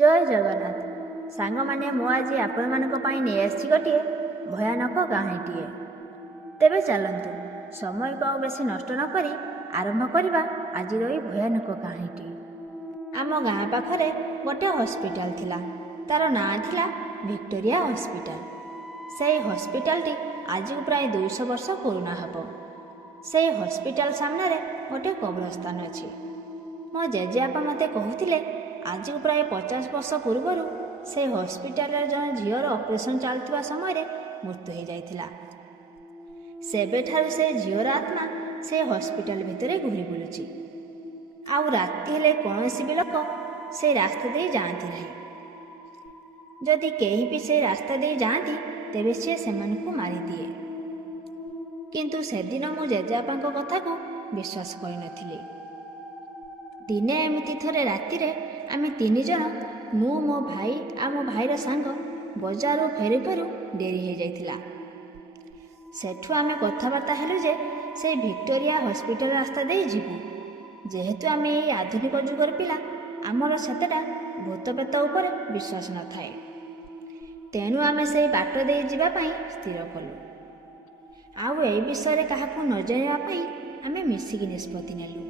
ଜୟ ଜଗନ୍ନାଥ। ସାଙ୍ଗମାନେ, ମୁଁ ଆଜି ଆପଣମାନଙ୍କ ପାଇଁ ନେଇ ଆସିଛି ଗୋଟିଏ ଭୟାନକ କାହାଣୀଟିଏ। ତେବେ ଚାଲନ୍ତୁ ସମୟକୁ ଆଉ ବେଶୀ ନଷ୍ଟ ନ କରି ଆରମ୍ଭ କରିବା ଆଜିର ଏହି ଭୟାନକ କାହାଣୀଟି। ଆମ ଗାଁ ପାଖରେ ଗୋଟିଏ ହସ୍ପିଟାଲ ଥିଲା। ତାର ନାଁ ଥିଲା ଭିକ୍ଟୋରିଆ ହସ୍ପିଟାଲ। ସେହି ହସ୍ପିଟାଲଟି ଆଜିକୁ ପ୍ରାୟ 200 ବର୍ଷ ପୁରୁଣା ହେବ। ସେହି ହସ୍ପିଟାଲ ସାମ୍ନାରେ ଗୋଟିଏ କବରସ୍ଥାନ ଅଛି। ମୋ ଜେଜେବାପା ମୋତେ କହୁଥିଲେ ଆଜିକୁ ପ୍ରାୟ 50 ବର୍ଷ ପୂର୍ବରୁ ସେହି ହସ୍ପିଟାଲରେ ଜଣେ ଝିଅର ଅପରେସନ୍ ଚାଲୁଥିବା ସମୟରେ ମୃତ୍ୟୁ ହୋଇଯାଇଥିଲା। ସେବେଠାରୁ ସେ ଝିଅର ଆତ୍ମା ସେ ହସ୍ପିଟାଲ ଭିତରେ ଘୁରି ବୁଲୁଛି। ଆଉ ରାତି ହେଲେ କୌଣସି ବି ଲୋକ ସେ ରାସ୍ତା ଦେଇ ଯାଆନ୍ତି ନାହିଁ। ଯଦି କେହି ବି ସେ ରାସ୍ତା ଦେଇ ଯାଆନ୍ତି ତେବେ ସେ ସେମାନଙ୍କୁ ମାରିଦିଏ। କିନ୍ତୁ ସେଦିନ ମୁଁ ଜେଜେବାପାଙ୍କ କଥାକୁ ବିଶ୍ୱାସ କରିନଥିଲି। ଦିନେ ଏମିତି ଥରେ ରାତିରେ ଆମେ 3 ଜଣ, ମୁଁ, ମୋ ଭାଇ ଆଉ ମୋ ଭାଇର ସାଙ୍ଗ ବଜାରରୁ ଫେରୁ ଫେରୁ ଡେରି ହୋଇଯାଇଥିଲା। ସେଠୁ ଆମେ କଥାବାର୍ତ୍ତା ହେଲୁ ଯେ ସେଇ ଭିକ୍ଟୋରିଆ ହସ୍ପିଟାଲ ରାସ୍ତା ଦେଇ ଯିବୁ। ଯେହେତୁ ଆମେ ଏଇ ଆଧୁନିକ ଯୁଗର ପିଲା, ଆମର ସେତେଟା ଭୂତପ୍ରେତ ଉପରେ ବିଶ୍ୱାସ ନଥାଏ। ତେଣୁ ଆମେ ସେଇ ବାଟ ଦେଇ ଯିବା ପାଇଁ ସ୍ଥିର କଲୁ। ଆଉ ଏହି ବିଷୟରେ କାହାକୁ ନ ଜଣାଇବା ପାଇଁ ଆମେ ମିଶିକି ନିଷ୍ପତ୍ତି ନେଲୁ।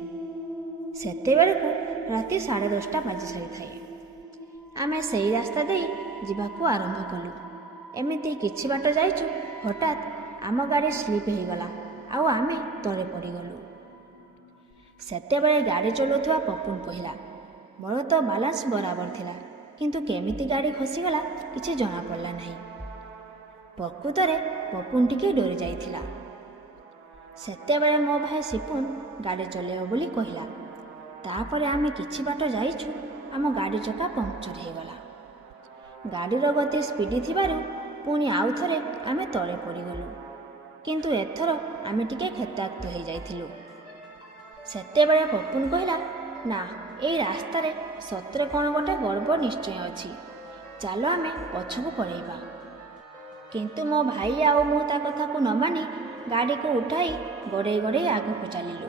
ସେତେବେଳକୁ ରାତି 10:30 ବାଜି ସାରିଥାଏ। ଆମେ ସେଇ ରାସ୍ତା ଦେଇ ଯିବାକୁ ଆରମ୍ଭ କଲୁ। ଏମିତି କିଛି ବାଟ ଯାଇଛୁ, ହଠାତ୍ ଆମ ଗାଡ଼ି ସ୍ଲିପ୍ ହୋଇଗଲା ଆଉ ଆମେ ତଳେ ପଡ଼ିଗଲୁ। ସେତେବେଳେ ଗାଡ଼ି ଚଲାଉଥିବା ପପୁନ କହିଲା, ମୋର ତ ବାଲାନ୍ସ ବରାବର ଥିଲା, କିନ୍ତୁ କେମିତି ଗାଡ଼ି ଖସିଗଲା କିଛି ଜଣାପଡ଼ିଲା ନାହିଁ। ପ୍ରକୃତରେ ପପୁନ ଟିକେ ଡରି ଯାଇଥିଲା। ସେତେବେଳେ ମୋ ଭାଇ ସିପୁନ ଗାଡ଼ି ଚଲାଇବ ବୋଲି କହିଲା। ତାପରେ ଆମେ କିଛି ବାଟ ଯାଇଛୁ, ଆମ ଗାଡ଼ି ଚକା ପଙ୍କଚର ହୋଇଗଲା। ଗାଡ଼ିର ଗତି ସ୍ପିଡ୍ ଥିବାରୁ ପୁଣି ଆଉ ଥରେ ଆମେ ତଳେ ପଡ଼ିଗଲୁ। କିନ୍ତୁ ଏଥର ଆମେ ଟିକେ କ୍ଷତାକ୍ତ ହୋଇଯାଇଥିଲୁ। ସେତେବେଳେ ପପୁନ କହିଲା, ନା, ଏଇ ରାସ୍ତାରେ ସତରେ କ'ଣ ଗୋଟେ ଗଡ଼ବଡ଼ ନିଶ୍ଚୟ ଅଛି, ଚାଲ ଆମେ ପଛକୁ ପଳେଇବା। କିନ୍ତୁ ମୋ ଭାଇ ଆଉ ମୁଁ ତା କଥାକୁ ନ ମାନି ଗାଡ଼ିକୁ ଉଠାଇ ଗଡ଼େଇ ଗଡ଼େଇ ଆଗକୁ ଚାଲିଲୁ।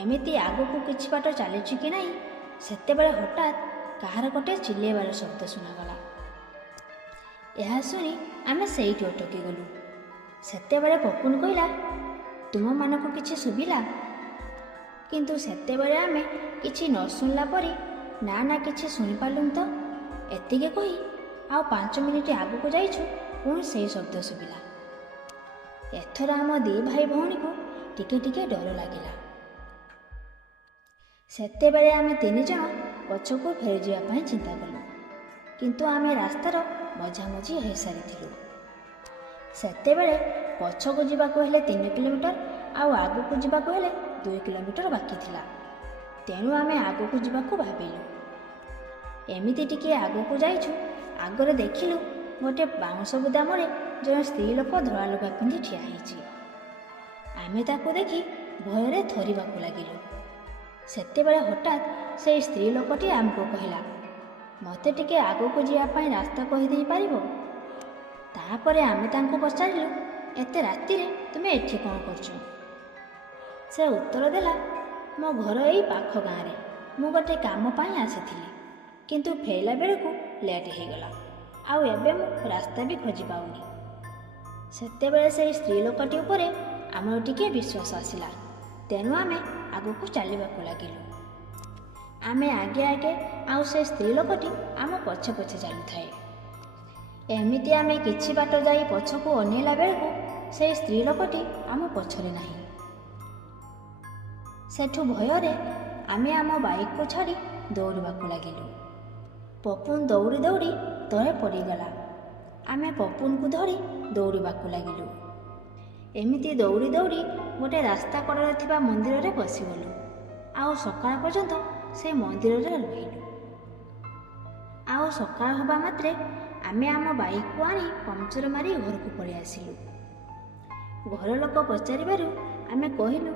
ଏମିତି ଆଗକୁ କିଛି ବାଟ ଚାଲିଛୁ କି ନାହିଁ, ସେତେବେଳେ ହଠାତ୍ କାହାର ଗୋଟେ ଚିଲେଇବାର ଶବ୍ଦ ଶୁଣାଗଲା। ଏହା ଶୁଣି ଆମେ ସେଇଠି ଅଟକିଗଲୁ। ସେତେବେଳେ ପପୁନ କହିଲା, ତୁମମାନଙ୍କୁ କିଛି ଶୁଭିଲା? କିନ୍ତୁ ସେତେବେଳେ ଆମେ କିଛି ନ ଶୁଣିଲା ପରି ନା କିଛି ଶୁଣିପାରିଲୁନି ତ। ଏତିକି କହି ଆଉ 5 ମିନିଟ୍ ଆଗକୁ ଯାଇଛୁ, ପୁଣି ସେଇ ଶବ୍ଦ ଶୁଭିଲା। ଏଥର ଆମ 2 ଭାଇ ଭଉଣୀକୁ ଟିକେ ଟିକେ ଡର ଲାଗିଲା। ସେତେବେଳେ ଆମେ 3 ଜଣ ପଛକୁ ଫେରିଯିବା ପାଇଁ ଚିନ୍ତା କଲୁ, କିନ୍ତୁ ଆମେ ରାସ୍ତାର ମଝାମଝି ହୋଇସାରିଥିଲୁ। ସେତେବେଳେ ପଛକୁ ଯିବାକୁ ହେଲେ 3 କିଲୋମିଟର ଆଉ ଆଗକୁ ଯିବାକୁ ହେଲେ 2 କିଲୋମିଟର ବାକି ଥିଲା। ତେଣୁ ଆମେ ଆଗକୁ ଯିବାକୁ ଭାବିଲୁ। ଏମିତି ଟିକିଏ ଆଗକୁ ଯାଇଛୁ, ଆଗରେ ଦେଖିଲୁ ଗୋଟିଏ ବାଉଁଶ ବୁଦାମରେ ଜଣେ ସ୍ତ୍ରୀ ଲୋକ ଧଳା ଲୁଗା ପିନ୍ଧି ଠିଆ ହେଇଛି। ଆମେ ତାକୁ ଦେଖି ଭୟରେ ଥରିବାକୁ ଲାଗିଲୁ। ସେତେବେଳେ ହଠାତ୍ ସେହି ସ୍ତ୍ରୀ ଲୋକଟି ଆମକୁ କହିଲା, ମୋତେ ଟିକେ ଆଗକୁ ଯିବା ପାଇଁ ରାସ୍ତା କହିଦେଇପାରିବ? ତାପରେ ଆମେ ତାଙ୍କୁ ପଚାରିଲୁ, ଏତେ ରାତିରେ ତୁମେ ଏଠି କ'ଣ କରୁଛ? ସେ ଉତ୍ତର ଦେଲା, ମୋ ଘର ଏଇ ପାଖ ଗାଁରେ, ମୁଁ ଗୋଟେ କାମ ପାଇଁ ଆସିଥିଲି, କିନ୍ତୁ ଫେରିଲା ବେଳକୁ ଲେଟ୍ ହୋଇଗଲା, ଆଉ ଏବେ ମୁଁ ରାସ୍ତା ବି ଖୋଜି ପାଉନି। ସେତେବେଳେ ସେହି ସ୍ତ୍ରୀ ଲୋକଟି ଉପରେ ଆମର ଟିକିଏ ବିଶ୍ୱାସ ଆସିଲା। ତେଣୁ ଆମେ ଆଗକୁ ଚାଲିବାକୁ ଲାଗିଲୁ। ଆମେ ଆଗେ ଆଗେ ଆଉ ସେ ସ୍ତ୍ରୀ ଲୋକଟି ଆମ ପଛେ ପଛେ ଚାଲୁଥାଏ। ଏମିତି ଆମେ କିଛି ବାଟ ଯାଇ ପଛକୁ ଅନେଇଲା ବେଳକୁ ସେହି ସ୍ତ୍ରୀ ଲୋକଟି ଆମ ପଛରେ ନାହିଁ। ସେଠୁ ଭୟରେ ଆମେ ଆମ ବାଇକ୍କୁ ଛାଡ଼ି ଦୌଡ଼ିବାକୁ ଲାଗିଲୁ। ପପୁନ ଦୌଡ଼ି ଦୌଡ଼ି ତଳେ ପଡ଼ିଗଲା। ଆମେ ପପୁନକୁ ଧରି ଦୌଡ଼ିବାକୁ ଲାଗିଲୁ। ଏମିତି ଦୌଡ଼ି ଦୌଡ଼ି ଗୋଟେ ରାସ୍ତା କଡ଼ରେ ଥିବା ମନ୍ଦିରରେ ପଶିଗଲୁ। ଆଉ ସକାଳ ପର୍ଯ୍ୟନ୍ତ ସେ ମନ୍ଦିରରେ ରହିଲୁ। ଆଉ ସକାଳ ହେବା ମାତ୍ରେ ଆମେ ଆମ ବାଇକ୍କୁ ଆଣି ପଙ୍କଚର ମାରି ଘରକୁ ପଳେଇ ଆସିଲୁ। ଘର ଲୋକ ପଚାରିବାରୁ ଆମେ କହିଲୁ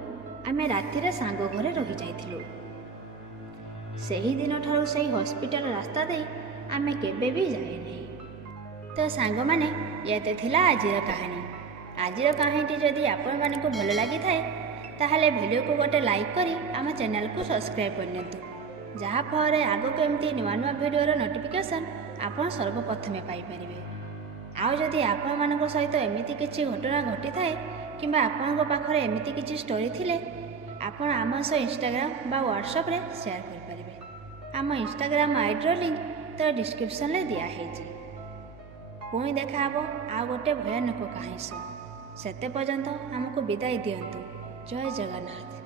ଆମେ ରାତିରେ ସାଙ୍ଗ ଘରେ ରହିଯାଇଥିଲୁ। ସେହିଦିନଠାରୁ ସେହି ହସ୍ପିଟାଲ ରାସ୍ତା ଦେଇ ଆମେ କେବେ ବି ଯାଇନାହିଁ। ତ ସାଙ୍ଗମାନେ, ଏତେ ଥିଲା ଆଜିର କାହାଣୀ। ଆଜିର କାହାଣୀଟି ଯଦି ଆପଣମାନଙ୍କୁ ଭଲ ଲାଗିଥାଏ ତାହେଲେ ଭିଡ଼ିଓକୁ ଗୋଟେ ଲାଇକ୍ କରି ଆମ ଚ୍ୟାନେଲକୁ ସବସ୍କ୍ରାଇବ୍ କରିନିଅନ୍ତୁ। ଯାହାଫଳରେ ଆଗକୁ ଏମିତି ନୂଆ ନୂଆ ଭିଡ଼ିଓର ନୋଟିଫିକେସନ୍ ଆପଣ ସର୍ବପ୍ରଥମେ ପାଇପାରିବେ। ଆଉ ଯଦି ଆପଣମାନଙ୍କ ସହିତ ଏମିତି କିଛି ଘଟଣା ଘଟିଥାଏ କିମ୍ବା ଆପଣଙ୍କ ପାଖରେ ଏମିତି କିଛି ଷ୍ଟୋରି ଥିଲେ ଆପଣ ଆମ ସହ ଇନଷ୍ଟାଗ୍ରାମ ବା ହ୍ୱାଟ୍ସଆପ୍ରେ ସେୟାର କରିପାରିବେ। ଆମ ଇନଷ୍ଟାଗ୍ରାମ ଆଇଡିର ଲିଙ୍କ୍ ତ ଡିସ୍କ୍ରିପ୍ସନରେ ଦିଆହେଇଛି। ପୁଣି ଦେଖା ହେବ ଆଉ ଗୋଟେ ଭୟାନକ କାହାଣୀ ସହ। ସେତେ ପର୍ଯ୍ୟନ୍ତ ଆମକୁ ବିଦାୟ ଦିଅନ୍ତୁ। ଜୟ ଜଗନ୍ନାଥ।